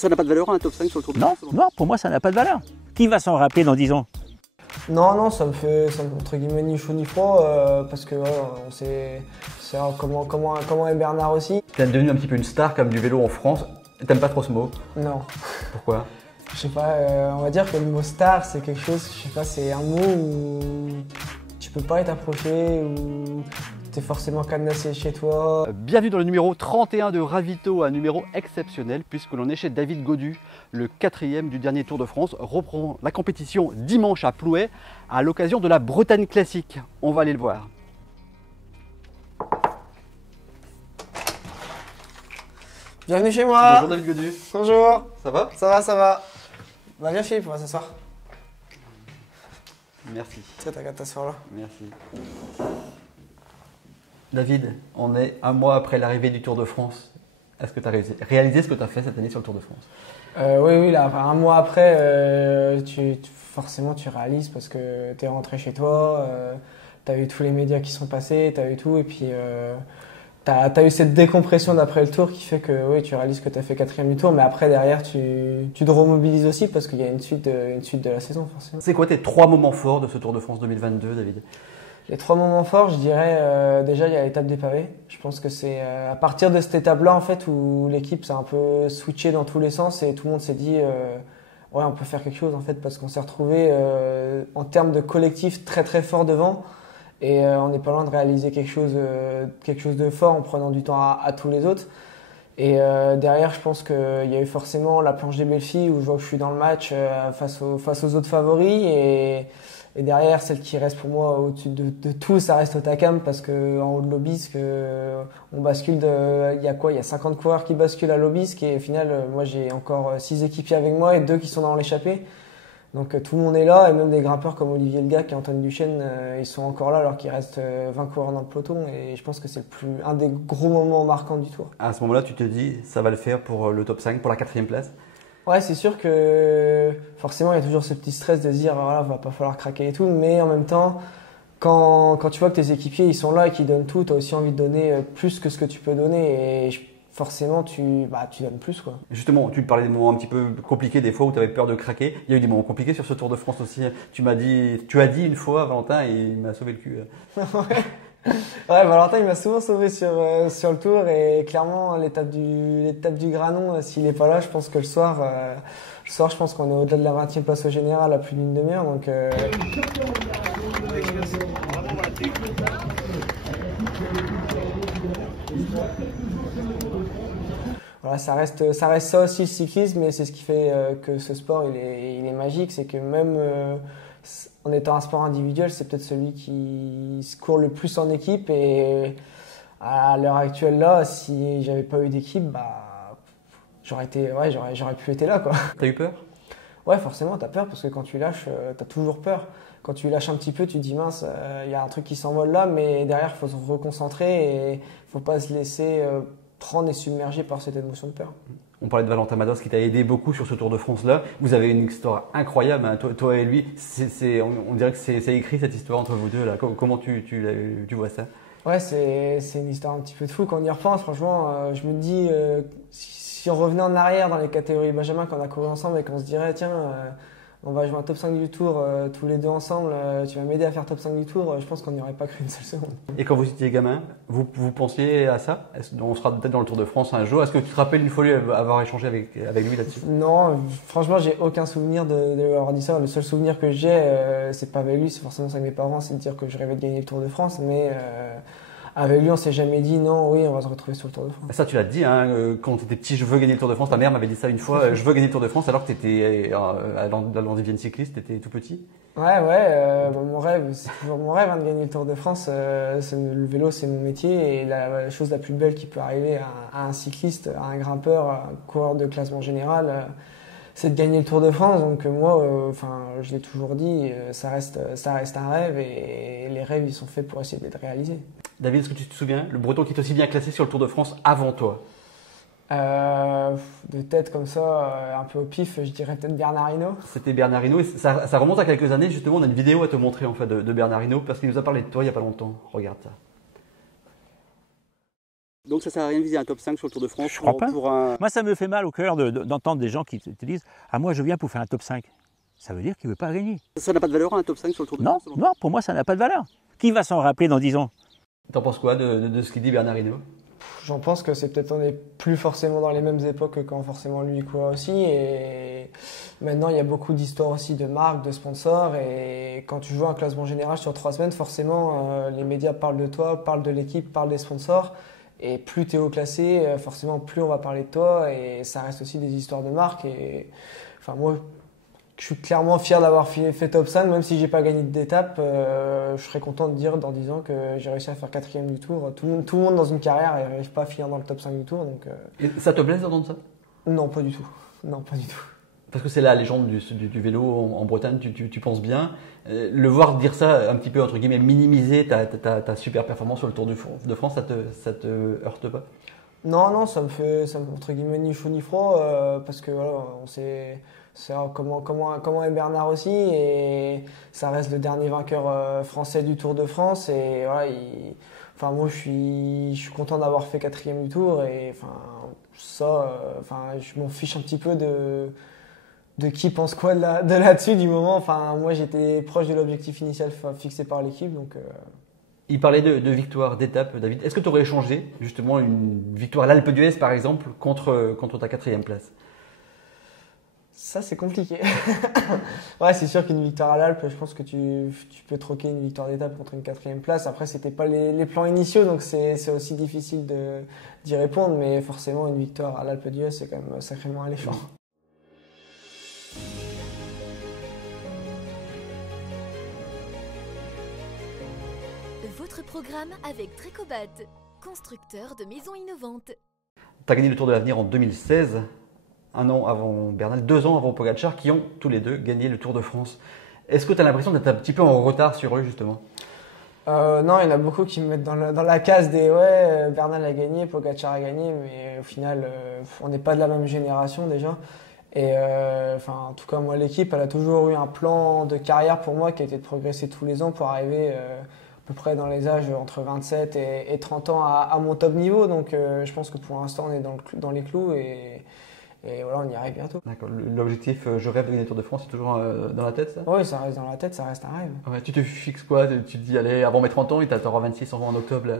Ça n'a pas de valeur un top 5 sur le Tour de Non, France? non, pour moi, ça n'a pas de valeur. Qui va s'en rappeler dans 10 ans? Non, ça me fait entre guillemets ni chaud ni froid parce que on sait comment est Bernard aussi. T'es devenu un petit peu une star comme du vélo en France. T'aimes pas trop ce mot? Non. Pourquoi? Je sais pas, on va dire que le mot star c'est quelque chose, je sais pas, c'est un mot où tu peux pas être approché, où t'es forcément cadenassé chez toi. Bienvenue dans le numéro 31 de Ravito, un numéro exceptionnel puisque l'on est chez David Gaudu, le 4e du dernier Tour de France, reprend la compétition dimanche à Plouay à l'occasion de la Bretagne Classique. On va aller le voir. Bienvenue chez moi. Bonjour David Gaudu. Bonjour. Ça va? Ça va. Bah viens Philippe, on va s'asseoir. Merci. Tiens, t'as qu'à t'asseoir là. Merci. David, on est un mois après l'arrivée du Tour de France. Est-ce que tu as réalisé ce que tu as fait cette année sur le Tour de France? Oui, là, un mois après, forcément tu réalises parce que tu es rentré chez toi, tu as eu tous les médias qui sont passés, tu as eu tout, et puis tu as eu cette décompression d'après le Tour qui fait que oui, tu réalises que tu as fait 4e du Tour, mais après derrière tu te remobilises aussi parce qu'il y a une suite de la saison forcément. C'est quoi tes 3 moments forts de ce Tour de France 2022, David? Les 3 moments forts, je dirais, déjà il y a l'étape des pavés. Je pense que c'est à partir de cette étape-là en fait où l'équipe s'est un peu switché dans tous les sens et tout le monde s'est dit ouais, on peut faire quelque chose en fait parce qu'on s'est retrouvé en termes de collectif très très fort devant et on n'est pas loin de réaliser quelque chose de fort en prenant du temps à tous les autres. Et derrière, je pense qu'il y a eu forcément la planche des belles filles où je vois que je suis dans le match face aux autres favoris et derrière, celle qui reste pour moi au-dessus de tout, ça reste Otakam parce que en haut de l'Aubisque, on bascule il y a quoi? Il y a 50 coureurs qui basculent à l'Aubisque et au final, moi j'ai encore 6 équipiers avec moi et 2 qui sont dans l'échappée. Donc tout le monde est là et même des grimpeurs comme Olivier Legac et Antoine Duchesne, ils sont encore là alors qu'il reste 20 coureurs dans le peloton et je pense que c'est un des gros moments marquants du Tour. À ce moment-là, tu te dis, ça va le faire pour le top 5, pour la 4e place? Ouais, c'est sûr que forcément il y a toujours ce petit stress de se dire voilà, va pas falloir craquer et tout, mais en même temps, quand tu vois que tes équipiers ils sont là et qu'ils donnent tout, tu as aussi envie de donner plus que ce que tu peux donner et forcément tu donnes plus quoi. Justement, tu parlais des moments un petit peu compliqués des fois où tu avais peur de craquer. Il y a eu des moments compliqués sur ce Tour de France aussi. Tu as dit une fois, Valentin, et il m'a sauvé le cul. Ouais, Valentin il m'a souvent sauvé sur le Tour et clairement l'étape du Granon, s'il est pas là, je pense que le soir je pense qu'on est au-delà de la 20e place au général à plus d'une demi-heure donc voilà, ça reste ça aussi le cyclisme, mais c'est ce qui fait que ce sport il est magique, c'est que même en étant un sport individuel, c'est peut-être celui qui se court le plus en équipe et à l'heure actuelle là, si j'avais pas eu d'équipe, j'aurais pu être là quoi. T'as eu peur? Ouais, forcément, t'as peur parce que quand tu lâches, t'as toujours peur. Quand tu lâches un petit peu, tu te dis mince, y a un truc qui s'envole là, mais derrière, faut se reconcentrer et faut pas se laisser prendre et submerger par cette émotion de peur. On parlait de Valentin Mados qui t'a aidé beaucoup sur ce Tour de France-là. Vous avez une histoire incroyable, hein, toi et lui. On dirait que c'est écrit cette histoire entre vous deux là. Comment tu vois ça? Ouais, c'est une histoire un petit peu de fou. Quand on y repense, franchement, je me dis, si on revenait en arrière dans les catégories Benjamin qu'on a couru ensemble et qu'on se dirait, tiens, on va jouer un top 5 du Tour tous les deux ensemble, tu vas m'aider à faire top 5 du Tour, je pense qu'on n'y aurait pas cru une seule seconde. Et quand vous étiez gamin, vous pensiez à ça? On sera peut-être dans le Tour de France un jour. Est-ce que tu te rappelles une fois avoir échangé avec lui là-dessus? Non, franchement, j'ai aucun souvenir de lui avoir dit ça. Le seul souvenir que j'ai, c'est pas avec lui, c'est forcément avec mes parents, c'est de dire que je rêvais de gagner le Tour de France, mais avec lui, on s'est jamais dit non, oui, on va se retrouver sur le Tour de France. Ça, tu l'as dit, hein, quand tu étais petit, je veux gagner le Tour de France. Ta mère m'avait dit ça une fois, je veux gagner le Tour de France, alors que tu étais à l'Andivienne cycliste, tu étais tout petit. Ouais, mon rêve, c'est toujours mon rêve hein, de gagner le Tour de France. Le vélo, c'est mon métier et la chose la plus belle qui peut arriver à un cycliste, à un grimpeur, à un coureur de classement général, c'est de gagner le Tour de France. Donc moi, je l'ai toujours dit, ça reste un rêve et les rêves, ils sont faits pour essayer d'être réalisés. David, est-ce que tu te souviens, le Breton qui est aussi bien classé sur le Tour de France avant toi? De tête comme ça, un peu au pif, je dirais peut-être Bernard Hinault. C'était Bernard Hinault et ça remonte à quelques années. Justement, on a une vidéo à te montrer en fait de Bernard Hinault parce qu'il nous a parlé de toi il n'y a pas longtemps. Regarde ça. Donc ça sert à rien de viser un top 5 sur le Tour de France. Je crois pas. Un... Moi, ça me fait mal au cœur d'entendre des gens qui te disent « Ah, moi, je viens pour faire un top 5 ». Ça veut dire qu'il ne veut pas gagner. Ça n'a pas de valeur un top 5 sur le Tour de France? Non, pour moi, ça n'a pas de valeur. Qui va s'en rappeler dans 10 ans? T'en penses quoi de ce qu'il dit Bernard Hinault? J'en pense que c'est peut-être on n'est plus forcément dans les mêmes époques que quand forcément lui courait aussi. Et maintenant, il y a beaucoup d'histoires aussi de marques, de sponsors. Et quand tu joues un classement général sur 3 semaines, forcément, les médias parlent de toi, parlent de l'équipe, parlent des sponsors. Et plus tu es haut classé, forcément, plus on va parler de toi. Et ça reste aussi des histoires de marques. Et enfin, moi, je suis clairement fier d'avoir fait top 5, même si j'ai pas gagné d'étape. Je serais content de dire dans 10 ans que j'ai réussi à faire 4e du Tour. Tout le monde dans une carrière n'arrive pas à finir dans le top 5 du Tour. Donc, Et ça te blesse d'entendre ça? Non, pas du tout. Non, pas du tout. Parce que c'est la légende du vélo en Bretagne, tu penses bien. Le voir dire ça, un petit peu entre guillemets, minimiser ta super performance sur le Tour de France, ça te heurte pas? Non, ça me entre guillemets ni chaud ni froid, parce que voilà, on sait comment est Bernard aussi, et ça reste le dernier vainqueur français du Tour de France, et voilà, enfin moi je suis content d'avoir fait 4e du Tour, et enfin ça, enfin je m'en fiche un petit peu de qui pense quoi de là-dessus du moment. Enfin moi j'étais proche de l'objectif initial fixé par l'équipe, donc. Il parlait de victoire, d'étape, David. Est-ce que tu aurais échangé justement une victoire à l'Alpe d'Huez par exemple contre ta 4e place? Ça, c'est compliqué. Ouais, c'est sûr qu'une victoire à l'Alpe, je pense que tu peux troquer une victoire d'étape contre une 4e place. Après, c'était pas les plans initiaux, donc c'est aussi difficile d'y répondre. Mais forcément, une victoire à l'Alpe d'Huez, c'est quand même sacrément alléchant. Votre programme avec Trecobat, constructeur de maisons innovantes. Tu as gagné le Tour de l'Avenir en 2016. 1 an avant Bernal, 2 ans avant Pogacar, qui ont tous les deux gagné le Tour de France. Est-ce que tu as l'impression d'être un petit peu en retard sur eux, justement? Non, il y en a beaucoup qui me mettent dans la case des ouais, Bernal a gagné, Pogacar a gagné, mais au final, on n'est pas de la même génération déjà. Et enfin, en tout cas, moi, l'équipe, elle a toujours eu un plan de carrière pour moi qui a été de progresser tous les ans pour arriver à peu près dans les âges entre 27 et 30 ans à mon top niveau. Donc, je pense que pour l'instant, on est dans les clous et voilà, on y arrive bientôt. D'accord. L'objectif, je rêve de gagner le Tour de France, c'est toujours dans la tête, ça? Oui, ça reste dans la tête, ça reste un rêve. Ouais, tu te fixes quoi? Tu te dis, allez, avant mes 30 ans, tu auras 26 ans en octobre là.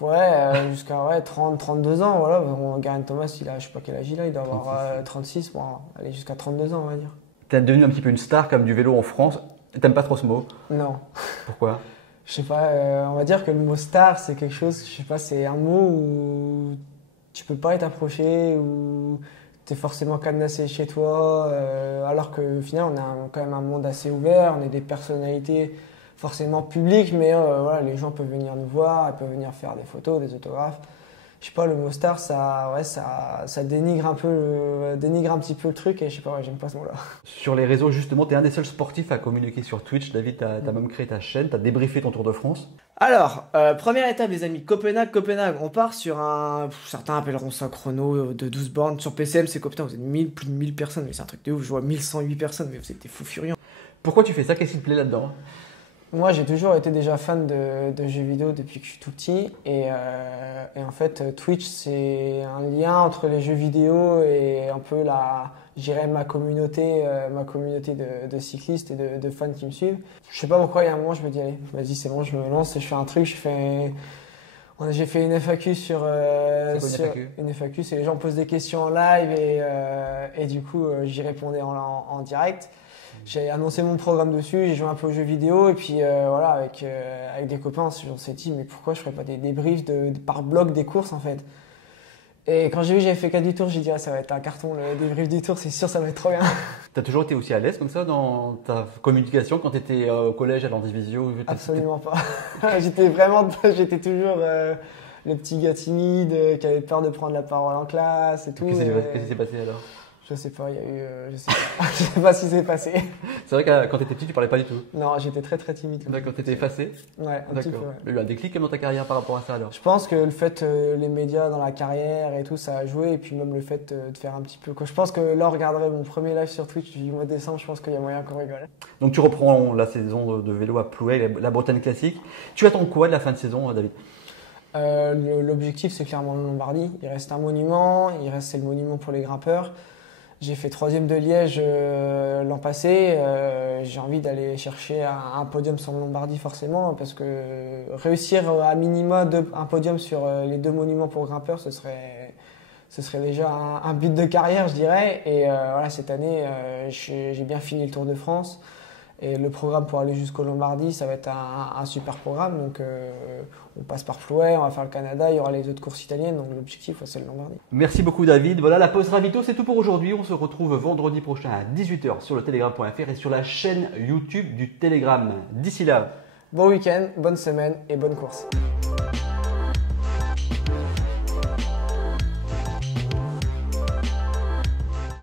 Ouais, jusqu'à 30, 32 ans, voilà. Geraint Thomas, je sais pas quel âge il doit avoir 36, bon, allez, jusqu'à 32 ans, on va dire. Tu es devenu un petit peu une star comme du vélo en France. T'aimes pas trop ce mot? Non. Pourquoi? Je sais pas, on va dire que le mot star, c'est quelque chose, je sais pas, c'est un mot où tu peux pas être approché, où tu es forcément cadenassé chez toi, alors qu'au final, on a quand même un monde assez ouvert, on est des personnalités forcément publiques, mais voilà, les gens peuvent venir nous voir, ils peuvent venir faire des photos, des autographes. Je sais pas, le mot star, ça dénigre un petit peu le truc, et je sais pas, ouais, j'aime pas ce mot-là. Sur les réseaux, justement, tu es un des seuls sportifs à communiquer sur Twitch. David, tu as même créé ta chaîne, tu as débriefé ton Tour de France. Alors, première étape, les amis, Copenhague. On part sur certains appelleront ça chrono de 12 bornes. Sur PCM, c'est Copenhague, vous êtes plus de 1000 personnes, mais c'est un truc de ouf. Je vois 1108 personnes, mais vous êtes des fous furieux. Pourquoi tu fais ça? Qu'est-ce qui te plaît là-dedans? Moi, j'ai toujours été déjà fan de jeux vidéo depuis que je suis tout petit. Et en fait, Twitch, c'est un lien entre les jeux vidéo et un peu ma communauté de cyclistes et de fans qui me suivent. Je sais pas pourquoi, il y a un moment, je me dis, allez, vas-y, c'est bon, je me lance et je fais un truc. J'ai fait une FAQ une FAQ, c'est les gens posent des questions en live et du coup, j'y répondais en direct. J'ai annoncé mon programme dessus, j'ai joué un peu aux jeux vidéo et puis voilà, avec des copains, on s'est dit mais pourquoi je ferais pas des débriefs par bloc des courses en fait. Et quand j'ai vu que j'avais fait 4 du Tour, j'ai dit ça va être un carton le débrief du Tour, c'est sûr ça va être trop bien. Tu as toujours été aussi à l'aise comme ça dans ta communication quand tu étais au collège à l'Andivisio? Absolument pas. j'étais toujours le petit gars timide qui avait peur de prendre la parole en classe et tout. Qu'est-ce qui s'est passé alors? Je sais pas, je sais pas ce qui s'est passé. C'est vrai que quand tu étais petit, tu parlais pas du tout? Non, j'étais très très timide. D'accord, tu étais effacé? Ouais, un petit peu. Ouais. Il y a eu un déclic dans ta carrière par rapport à ça alors? Je pense que le fait, les médias dans la carrière et tout, ça a joué. Et puis même le fait de faire un petit peu. Je pense que là, on regarderait mon premier live sur Twitch du mois de décembre, je pense qu'il y a moyen qu'on rigole. Donc tu reprends la saison de vélo à Plouay, la Bretagne classique. Tu attends quoi de la fin de saison, David? L'objectif, c'est clairement le Lombardie. Il reste un monument, c'est le monument pour les grimpeurs. J'ai fait 3e de Liège l'an passé. J'ai envie d'aller chercher un podium sur le Lombardie forcément, parce que réussir à minima un podium sur les 2 monuments pour grimpeurs, ce serait déjà un but de carrière, je dirais. Et voilà, cette année, j'ai bien fini le Tour de France. Et le programme pour aller jusqu'au Lombardie, ça va être un super programme. Donc on passe par Plouay, on va faire le Canada, il y aura les autres courses italiennes. Donc l'objectif, c'est le Lombardie. Merci beaucoup David. Voilà, la pause ravito, c'est tout pour aujourd'hui. On se retrouve vendredi prochain à 18h sur le telegram.fr et sur la chaîne YouTube du Telegram. D'ici là, Bon week-end, bonne semaine et bonne course.